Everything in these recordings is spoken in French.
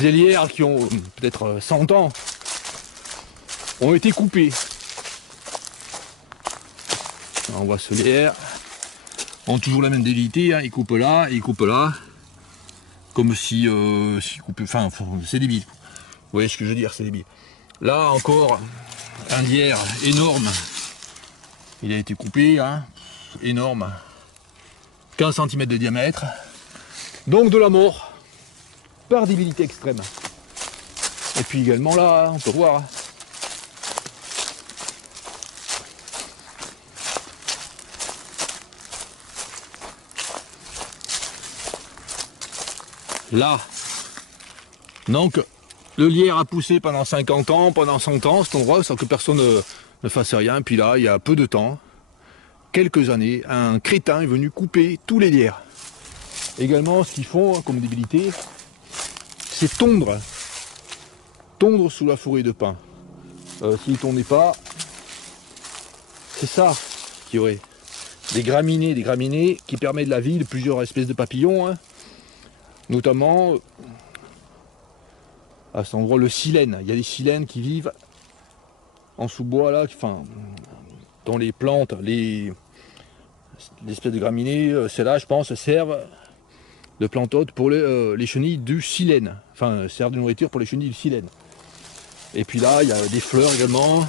des lierres qui ont peut-être 100 ans ont été coupées. Alors, on voit ce lierre, ont toujours la même débilité, hein. Ils coupent là, ils coupent là, comme si coupaient, enfin c'est débile. Vous voyez ce que je veux dire, c'est débile. Là encore, un lierre énorme, il a été coupé, hein, énorme, 15 cm de diamètre, donc de la mort, par débilité extrême. Et puis également là, on peut voir, là, donc le lierre a poussé pendant 50 ans, pendant 100 ans, cet endroit, sans que personne ne fasse rien. Puis là, il y a peu de temps, quelques années, un crétin est venu couper tous les lierres. Également, ce qu'ils font comme débilité, c'est tondre sous la forêt de pins. S'ils ne tondaient pas, c'est ça qu'il y aurait. Des graminées qui permettent la vie de plusieurs espèces de papillons, hein. Notamment à cet endroit le silène. Il y a des silènes qui vivent en sous-bois là, enfin dans les plantes, les espèces de graminées, celles-là je pense servent de plantes hôtes pour les chenilles du silène. Enfin servent de nourriture pour les chenilles du silène. Et puis là il y a des fleurs également,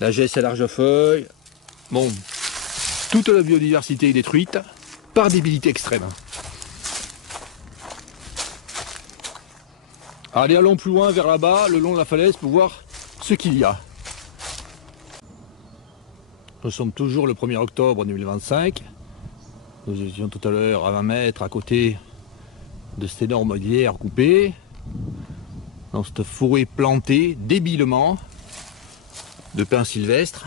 la gesse à large feuille. Bon, toute la biodiversité est détruite par débilité extrême. Allez, allons plus loin vers là-bas, le long de la falaise, pour voir ce qu'il y a. Nous sommes toujours le 1er octobre 2025. Nous étions tout à l'heure à 20 mètres à côté de cette énorme lierre coupée, dans cette forêt plantée débilement de pins sylvestres,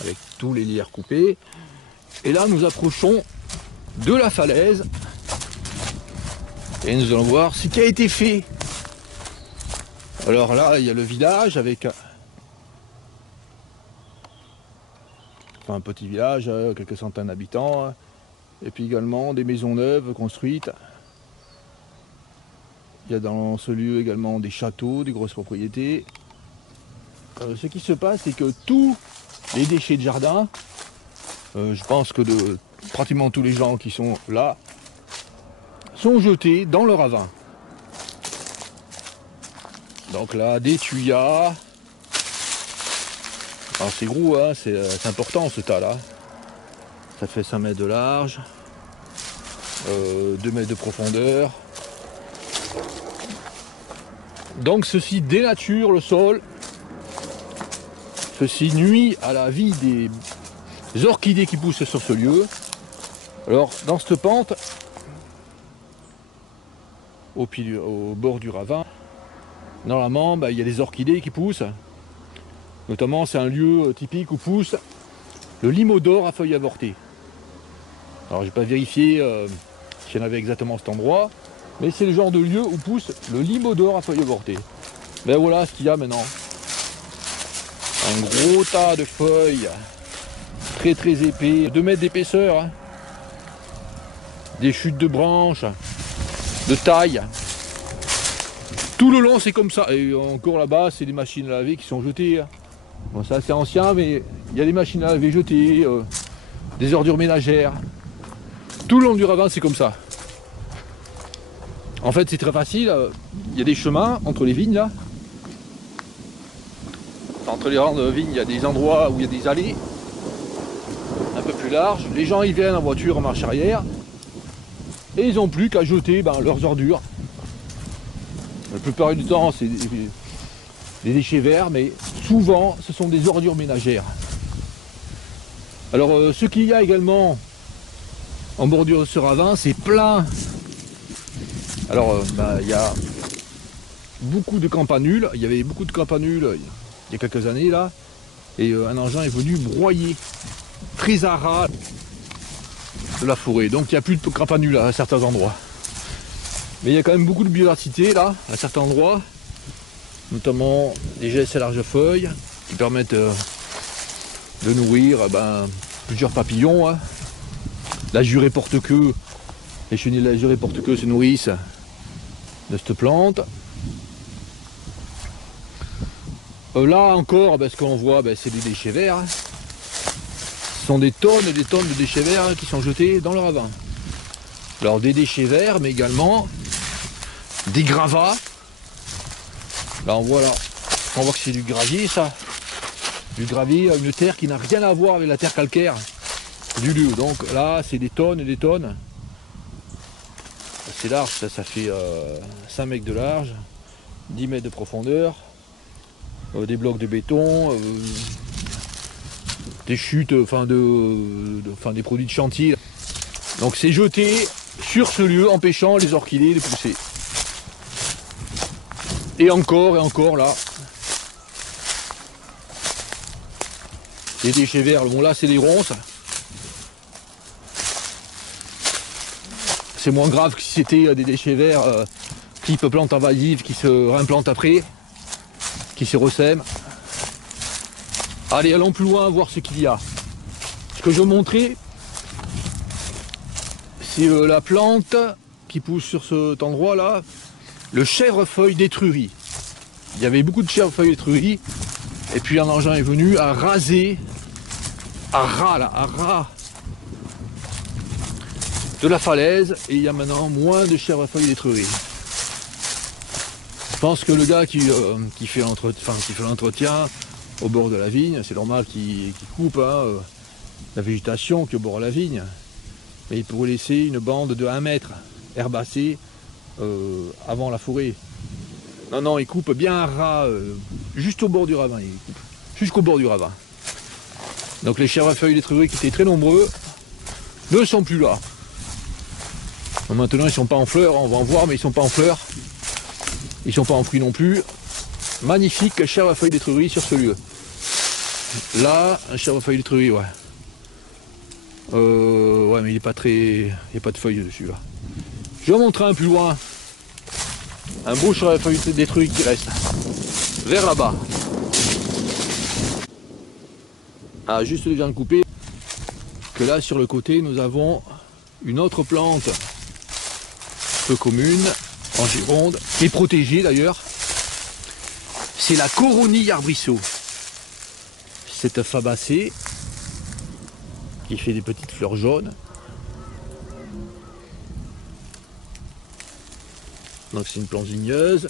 avec tous les lierres coupés. Et là, nous approchons de la falaise et nous allons voir ce qui a été fait. Alors là, il y a le village avec un petit village, quelques centaines d'habitants, et puis également des maisons neuves construites. Il y a dans ce lieu également des châteaux, des grosses propriétés. Ce qui se passe, c'est que tous les déchets de jardin, je pense que de pratiquement tous les gens qui sont là, sont jetés dans le ravin. Donc là, des tuyas. Alors c'est gros, hein, c'est important ce tas là. Ça fait 5 mètres de large, 2 mètres de profondeur. Donc ceci dénature le sol. Ceci nuit à la vie des orchidées qui poussent sur ce lieu. Alors dans cette pente, au bord du ravin, normalement, il y a des orchidées qui poussent. Notamment, c'est un lieu typique où pousse le limodore à feuilles avortées. Alors, j'ai pas vérifié s'il y en avait exactement à cet endroit, mais c'est le genre de lieu où pousse le limodore à feuilles avortées. Ben voilà ce qu'il y a maintenant. Un gros tas de feuilles, très très épais, 2 mètres d'épaisseur, hein. Des chutes de branches, de taille. Tout le long c'est comme ça, et encore là-bas c'est des machines à laver qui sont jetées. Bon, ça c'est ancien, mais il y a des machines à laver jetées, des ordures ménagères. Tout le long du ravin c'est comme ça. En fait c'est très facile, il y a des chemins entre les vignes là. Entre les rangs de vignes il y a des endroits où il y a des allées un peu plus larges. Les gens ils viennent en voiture en marche arrière et ils n'ont plus qu'à jeter leurs ordures. La plupart du temps, c'est des déchets verts, mais souvent, ce sont des ordures ménagères. Alors, ce qu'il y a également en bordure de ce ravin, c'est plein. Alors, il y a beaucoup de campanules. Il y avait beaucoup de campanules il y a quelques années, là. Et un engin est venu broyer très à ras de la forêt. Donc, il n'y a plus de campanules à certains endroits. Mais il y a quand même beaucoup de biodiversité là, à certains endroits, notamment des gesses à large feuille qui permettent de nourrir plusieurs papillons, hein. La jurée porte-queue, les chenilles de la jurée porte-queue se nourrissent de cette plante. Là encore, ce qu'on voit, c'est des déchets verts. Ce sont des tonnes et des tonnes de déchets verts qui sont jetés dans le ravin. Alors des déchets verts, mais également des gravats. Là on voit que c'est du gravier, ça. Du gravier, une terre qui n'a rien à voir avec la terre calcaire du lieu. Donc là, c'est des tonnes et des tonnes. C'est large, ça fait 5 mètres de large, 10 mètres de profondeur, des blocs de béton, des chutes, des produits de chantier. Donc c'est jeté sur ce lieu, empêchant les orchidées de pousser. Et encore là. Les déchets verts, bon là c'est les ronces. C'est moins grave que si c'était des déchets verts type plante invasive qui se réimplantent après, qui se ressèment. Allez, allons plus loin, voir ce qu'il y a. Ce que je vais vous montrer, c'est la plante qui pousse sur cet endroit là, le chèvrefeuille d'étrurie. Il y avait beaucoup de chèvrefeuille d'étrurie, et puis un engin est venu à raser, à ras de la falaise, et il y a maintenant moins de chèvrefeuille d'étrurie. Je pense que le gars qui fait l'entretien au bord de la vigne, c'est normal qu'il coupe la végétation qui est au bord de la vigne, mais il pourrait laisser une bande de 1 mètre herbacée avant la forêt. Non, il coupe bien à ras, juste au bord du ravin, il coupe, jusqu'au bord du ravin. Donc les chèvrefeuilles d'étrurie qui étaient très nombreux ne sont plus là. Donc maintenant ils sont pas en fleurs, on va en voir, mais ils sont pas en fleurs. Ils sont pas en fruits non plus. Magnifique chèvrefeuille d'étrurie sur ce lieu. Là, un chèvrefeuille d'étrurie, ouais. Ouais, mais il n'est pas très. Il n'y a pas de feuilles dessus là. Je vais vous montrer un plus loin. Un beau chèvrefeuille d'étrurie qui reste. Vers là-bas. Ah, juste je viens de couper. Que là, sur le côté, nous avons une autre plante peu commune, en Gironde, qui est protégée d'ailleurs. C'est la coronille arbrisseau. Cette fabacée qui fait des petites fleurs jaunes. Donc c'est une plante ligneuse,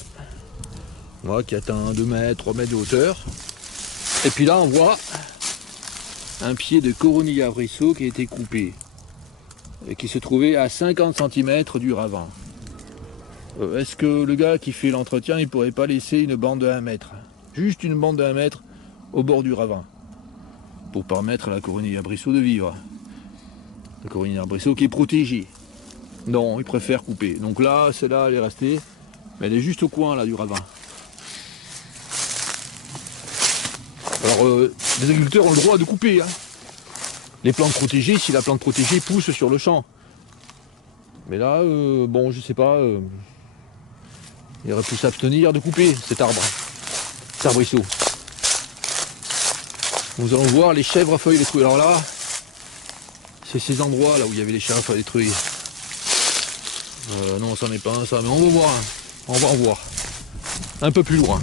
qui atteint 2 mètres, 3 mètres de hauteur. Et puis là on voit un pied de coronille arbrisseau qui a été coupé et qui se trouvait à 50 cm du ravin. Est-ce que le gars qui fait l'entretien, il pourrait pas laisser une bande de 1 mètre, juste une bande de 1 mètre au bord du ravin, pour permettre à la coronille arbrisseau de vivre? La coronille arbrisseau qui est protégée. Non, il préfère couper. Donc là, celle-là, elle est restée, mais elle est juste au coin là du ravin. Alors, les agriculteurs ont le droit de couper les plantes protégées si la plante protégée pousse sur le champ. Mais là, bon, je sais pas, il aurait pu s'abstenir de couper cet arbre, cet arbrisseau. Nous allons voir les chèvrefeuilles détruites. Alors là, c'est ces endroits là où il y avait les chèvrefeuilles détruites. Non, ça n'est pas un, ça, mais on va voir. On va en voir. Un peu plus loin.